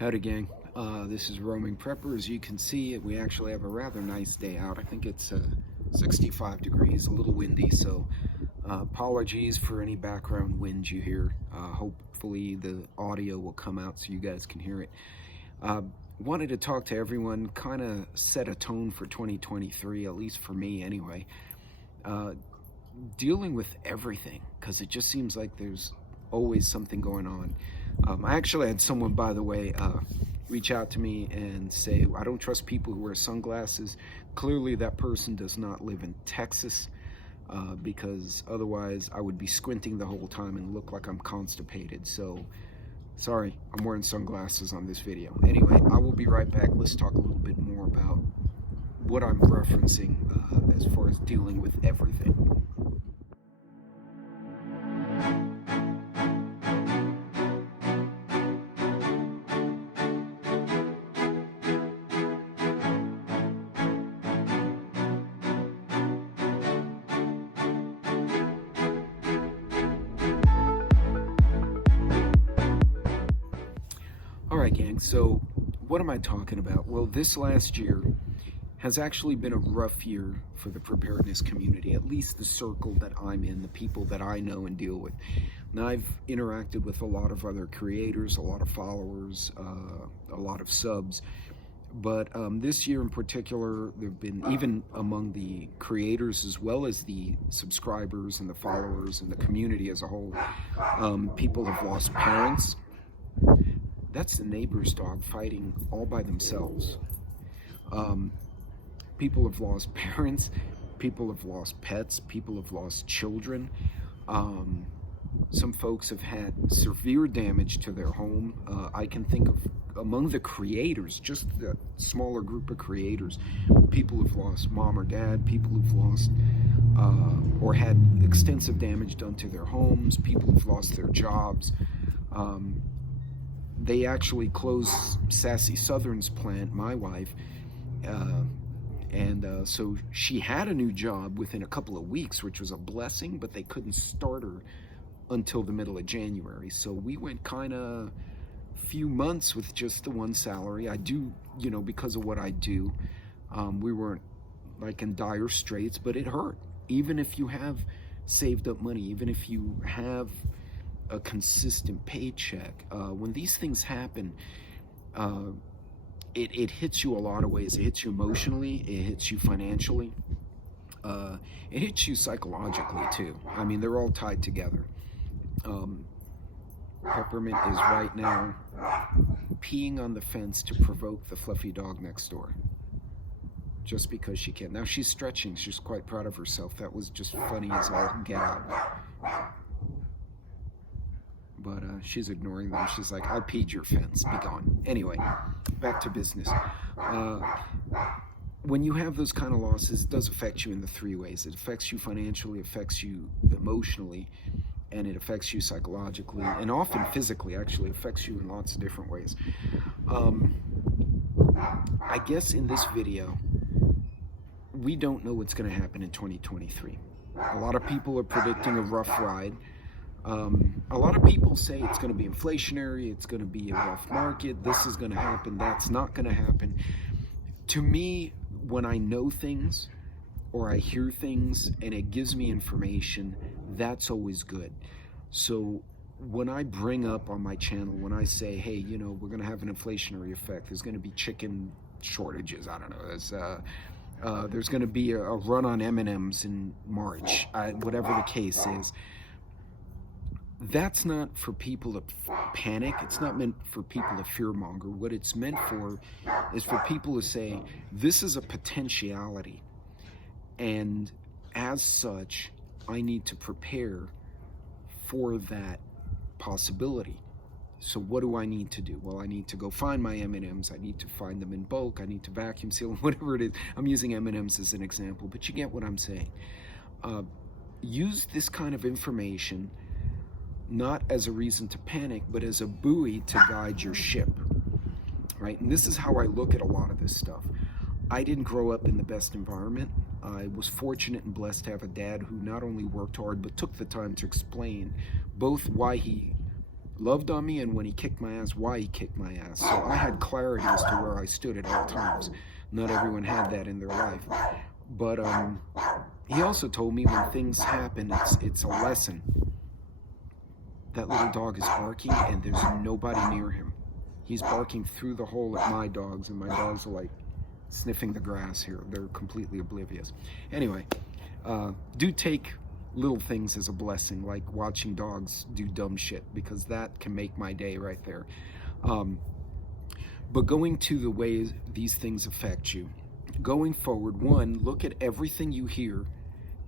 Howdy gang, this is Roaming Prepper. As you can see, we actually have a rather nice day out. I think it's 65 degrees, a little windy, so apologies for any background wind you hear. Hopefully the audio will come out so you guys can hear it. Wanted to talk to everyone, kind of set a tone for 2023, at least for me anyway. Dealing with everything, because it just seems like there's always something going on. I actually had someone, by the way, reach out to me and say, I don't trust people who wear sunglasses. Clearly that person does not live in Texas, because otherwise I would be squinting the whole time and look like I'm constipated. So sorry, I'm wearing sunglasses on this video. Anyway, I will be right back. Let's talk a little bit more about what I'm referencing as far as dealing with everything. Alright gang, so what am I talking about? Well, this last year has actually been a rough year for the preparedness community, at least the circle that I'm in, the people that I know and deal with. Now, I've interacted with a lot of other creators, a lot of followers, a lot of subs, but this year in particular, there have been, even among the creators as well as the subscribers and the followers and the community as a whole, people have lost parents. That's the neighbor's dog fighting all by themselves. People have lost parents, people have lost pets, people have lost children. Some folks have had severe damage to their home. I can think of, among the creators, just a smaller group of creators, people have lost mom or dad, people who've lost or had extensive damage done to their homes, people who've lost their jobs. They actually closed Sassy Southern's plant, my wife, so she had a new job within a couple of weeks, which was a blessing, but they couldn't start her until the middle of January. So we went kind of few months with just the one salary. I do, because of what I do, we weren't like in dire straits, but it hurt. Even if you have saved up money, even if you have a consistent paycheck, when these things happen, it hits you a lot of ways. It hits you emotionally, it hits you financially, it hits you psychologically too. I mean, they're all tied together. Peppermint is right now peeing on the fence to provoke the fluffy dog next door, just because she can. Now she's stretching, she's quite proud of herself. That was just funny as all get out. But she's ignoring them. She's like, I peed your fence, be gone. Anyway, back to business. When you have those kind of losses, it does affect you in the three ways. It affects you financially, affects you emotionally, and it affects you psychologically, and often physically. Actually, it affects you in lots of different ways. I guess in this video, we don't know what's going to happen in 2023. A lot of people are predicting a rough ride. A lot of people say it's going to be inflationary, it's going to be a rough market, this is going to happen, that's not going to happen. To me, when I know things or I hear things and it gives me information, that's always good. So when I bring up on my channel, when I say, hey, we're going to have an inflationary effect, there's going to be chicken shortages, I don't know, there's going to be a run on M&Ms in March, whatever the case is. That's not for people to panic. It's not meant for people to fearmonger. What it's meant for is for people to say, this is a potentiality, and as such, I need to prepare for that possibility. So what do I need to do? Well, I need to go find my M&Ms. I need to find them in bulk. I need to vacuum seal them, whatever it is. I'm using M&Ms as an example, but you get what I'm saying. Use this kind of information not as a reason to panic, but as a buoy to guide your ship, right? And this is how I look at a lot of this stuff. I didn't grow up in the best environment. I was fortunate and blessed to have a dad who not only worked hard, but took the time to explain both why he loved on me, and when he kicked my ass, why he kicked my ass. So I had clarity as to where I stood at all times. Not everyone had that in their life. But he also told me when things happen, it's a lesson. That little dog is barking and there's nobody near him. He's barking through the hole at my dogs, and my dogs are like sniffing the grass here. They're completely oblivious. Anyway, do take little things as a blessing, like watching dogs do dumb shit, because that can make my day right there. But going to the ways these things affect you, going forward, one, look at everything you hear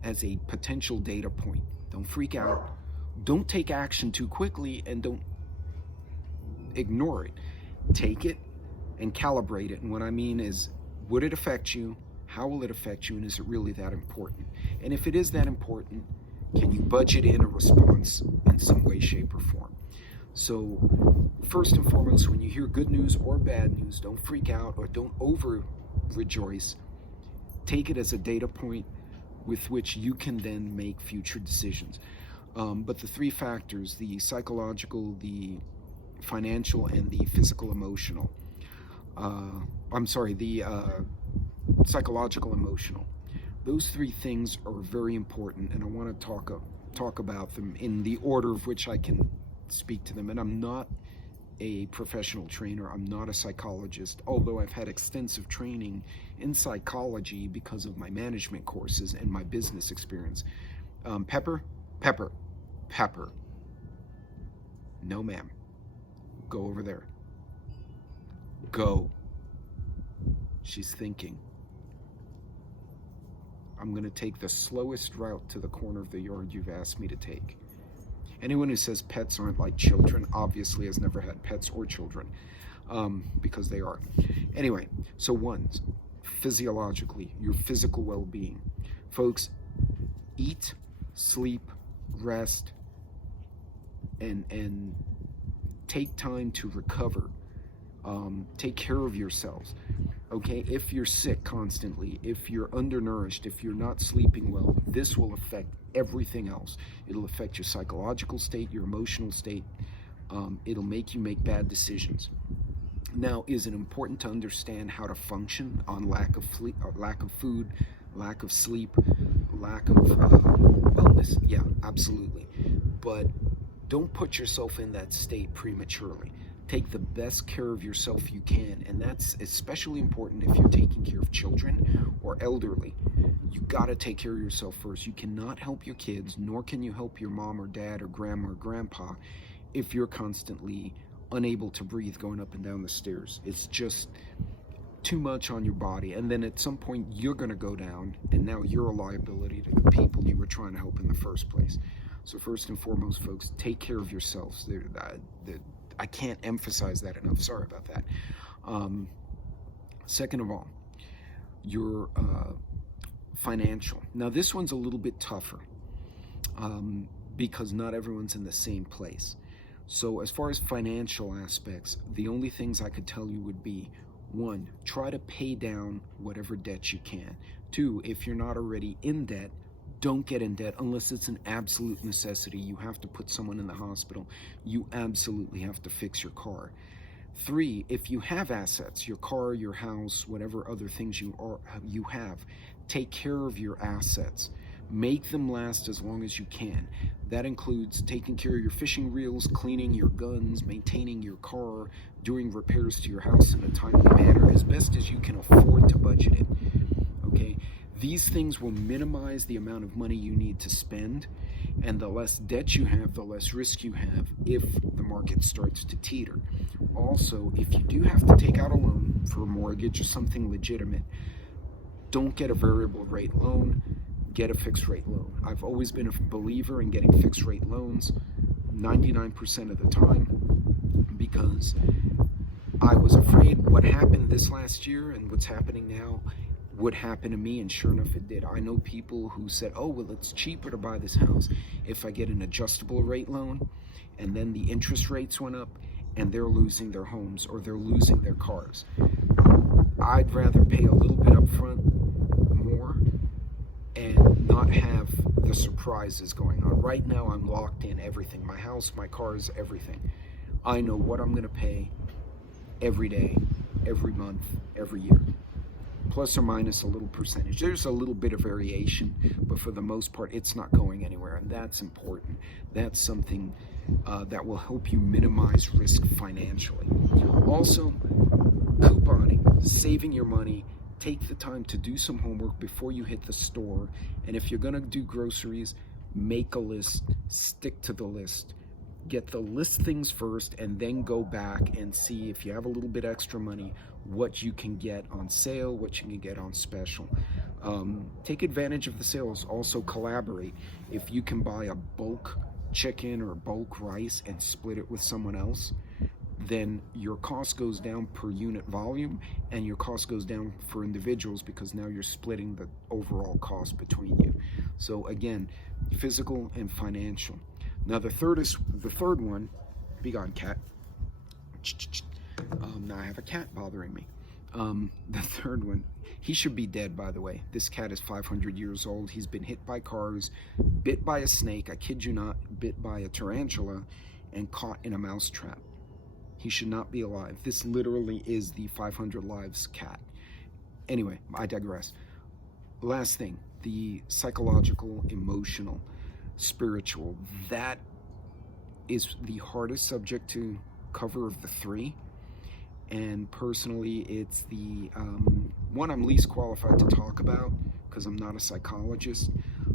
as a potential data point. Don't freak out. Don't take action too quickly, and don't ignore it. Take it and calibrate it. And what I mean is, would it affect you? How will it affect you? And is it really that important? And if it is that important, can you budget in a response in some way, shape, or form? So first and foremost, when you hear good news or bad news, don't freak out or don't over rejoice. Take it as a data point with which you can then make future decisions. But the three factors, the psychological, the financial, and the physical emotional, the psychological emotional, those three things are very important, and I want to talk about them in the order of which I can speak to them. And I'm not a professional trainer, I'm not a psychologist, although I've had extensive training in psychology because of my management courses and my business experience. Pepper. No, ma'am. Go over there. Go. She's thinking. I'm going to take the slowest route to the corner of the yard you've asked me to take. Anyone who says pets aren't like children obviously has never had pets or children, because they are. Anyway, so one, physiologically, your physical well-being. Folks, eat, sleep, rest, and take time to recover. Take care of yourselves. Okay, if you're sick constantly, if you're undernourished, if you're not sleeping well, this will affect everything else. It'll affect your psychological state, your emotional state. It'll make you make bad decisions. Now, is it important to understand how to function on lack of food, lack of sleep, lack of wellness? Yeah, absolutely. But don't put yourself in that state prematurely. Take the best care of yourself you can, and that's especially important if you're taking care of children or elderly. You gotta take care of yourself first. You cannot help your kids, nor can you help your mom or dad or grandma or grandpa if you're constantly unable to breathe going up and down the stairs. It's just too much on your body, and then at some point you're gonna go down, and now you're a liability to the people you were trying to help in the first place. So first and foremost, folks, take care of yourselves. I can't emphasize that enough. Sorry about that. Second of all, your financial. Now, this one's a little bit tougher because not everyone's in the same place. So as far as financial aspects, the only things I could tell you would be, one, try to pay down whatever debt you can. Two, if you're not already in debt, don't get in debt unless it's an absolute necessity. You have to put someone in the hospital. You absolutely have to fix your car. Three, if you have assets, your car, your house, whatever other things you have, take care of your assets. Make them last as long as you can. That includes taking care of your fishing reels, cleaning your guns, maintaining your car, doing repairs to your house in a timely manner as best as you can afford to budget it. Okay? These things will minimize the amount of money you need to spend, and the less debt you have, the less risk you have if the market starts to teeter. Also, if you do have to take out a loan for a mortgage or something legitimate, don't get a variable rate loan, get a fixed rate loan. I've always been a believer in getting fixed rate loans 99% of the time, because I was afraid what happened this last year and what's happening now would happen to me, and sure enough it did. I know people who said, oh, well, it's cheaper to buy this house if I get an adjustable rate loan, and then the interest rates went up and they're losing their homes or they're losing their cars. I'd rather pay a little bit up front more and not have the surprises going on. Right now I'm locked in everything, my house, my cars, everything. I know what I'm going to pay every day, every month, every year. Plus or minus a little percentage. There's a little bit of variation, but for the most part, it's not going anywhere, and that's important. That's something that will help you minimize risk financially. Also, couponing, saving your money. Take the time to do some homework before you hit the store, and if you're going to do groceries, make a list, stick to the list. Get the list things first, and then go back and see if you have a little bit extra money, what you can get on sale, what you can get on special. Take advantage of the sales. Also collaborate. If you can buy a bulk chicken or bulk rice and split it with someone else, then your cost goes down per unit volume, and your cost goes down for individuals because now you're splitting the overall cost between you. So again, physical and financial. Now the third one, be gone, cat. Now I have a cat bothering me. The third one, he should be dead, by the way. This cat is 500 years old. He's been hit by cars, bit by a snake, I kid you not, bit by a tarantula, and caught in a mouse trap. He should not be alive. This literally is the 500 lives cat. Anyway, I digress. Last thing, the psychological, emotional, spiritual. That is the hardest subject to cover of the three. And personally, it's the one I'm least qualified to talk about because I'm not a psychologist.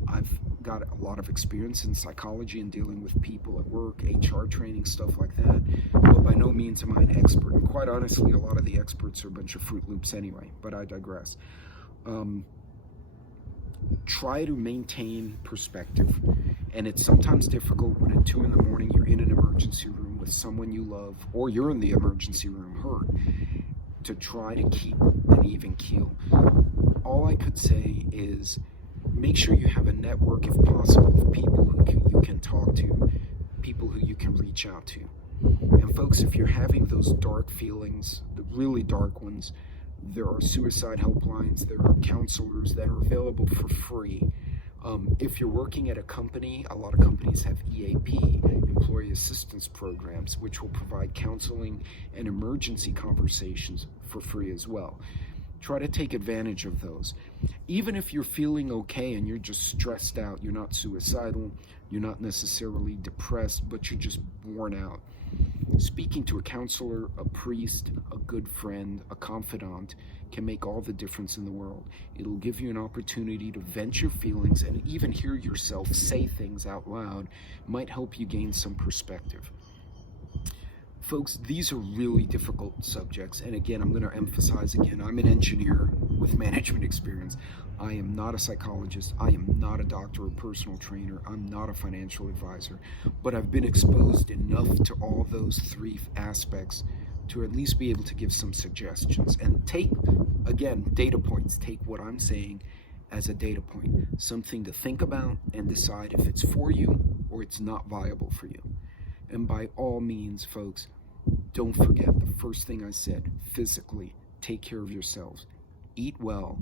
I've got a lot of experience in psychology and dealing with people at work, HR training, stuff like that. But by no means am I an expert. And quite honestly, a lot of the experts are a bunch of Fruit Loops anyway, but I digress. Try to maintain perspective. And it's sometimes difficult when at 2 in the morning you're in an emergency room with someone you love, or you're in the emergency room hurt, to try to keep an even keel. All I could say is make sure you have a network, if possible, of people who you can talk to, people who you can reach out to. And folks, if you're having those dark feelings, the really dark ones, there are suicide helplines, there are counselors that are available for free. If you're working at a company, a lot of companies have EAP, Employee Assistance Programs, which will provide counseling and emergency conversations for free as well. Try to take advantage of those. Even if you're feeling okay and you're just stressed out, you're not suicidal, you're not necessarily depressed, but you're just worn out. Speaking to a counselor, a priest, a good friend, a confidant can make all the difference in the world. It'll give you an opportunity to vent your feelings and even hear yourself say things out loud. Might help you gain some perspective. Folks, these are really difficult subjects, and again, I'm going to emphasize again, I'm an engineer with management experience. I am not a psychologist, I am not a doctor or personal trainer, I'm not a financial advisor, but I've been exposed enough to all those three aspects to at least be able to give some suggestions. And take, again, data points. Take what I'm saying as a data point, something to think about and decide if it's for you or it's not viable for you. And by all means, folks, don't forget the first thing I said, physically, take care of yourselves. Eat well,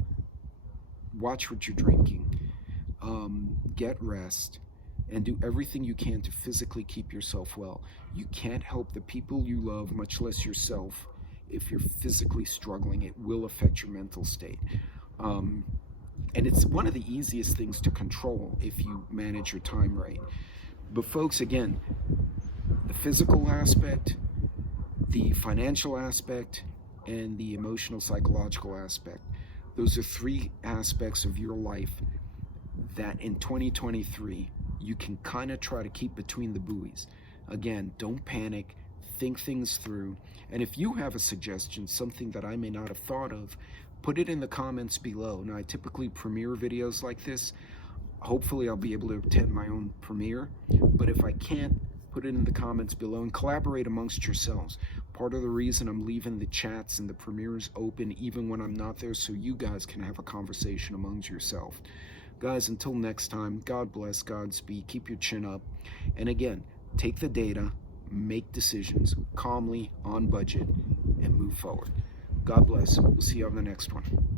watch what you're drinking, get rest, and do everything you can to physically keep yourself well. You can't help the people you love, much less yourself, if you're physically struggling. It will affect your mental state. And it's one of the easiest things to control if you manage your time right. But folks, again, the physical aspect, the financial aspect, and the emotional psychological aspect. Those are three aspects of your life that in 2023 you can kind of try to keep between the buoys. Again, don't panic, think things through, and if you have a suggestion, something that I may not have thought of, put it in the comments below. Now, I typically premiere videos like this. Hopefully I'll be able to attend my own premiere, but if I can't, put it in the comments below and collaborate amongst yourselves. Part of the reason I'm leaving the chats and the premieres open even when I'm not there, so you guys can have a conversation amongst yourself. Guys, until next time, God bless, Godspeed, keep your chin up. And again, take the data, make decisions calmly, on budget, and move forward. God bless. We'll see you on the next one.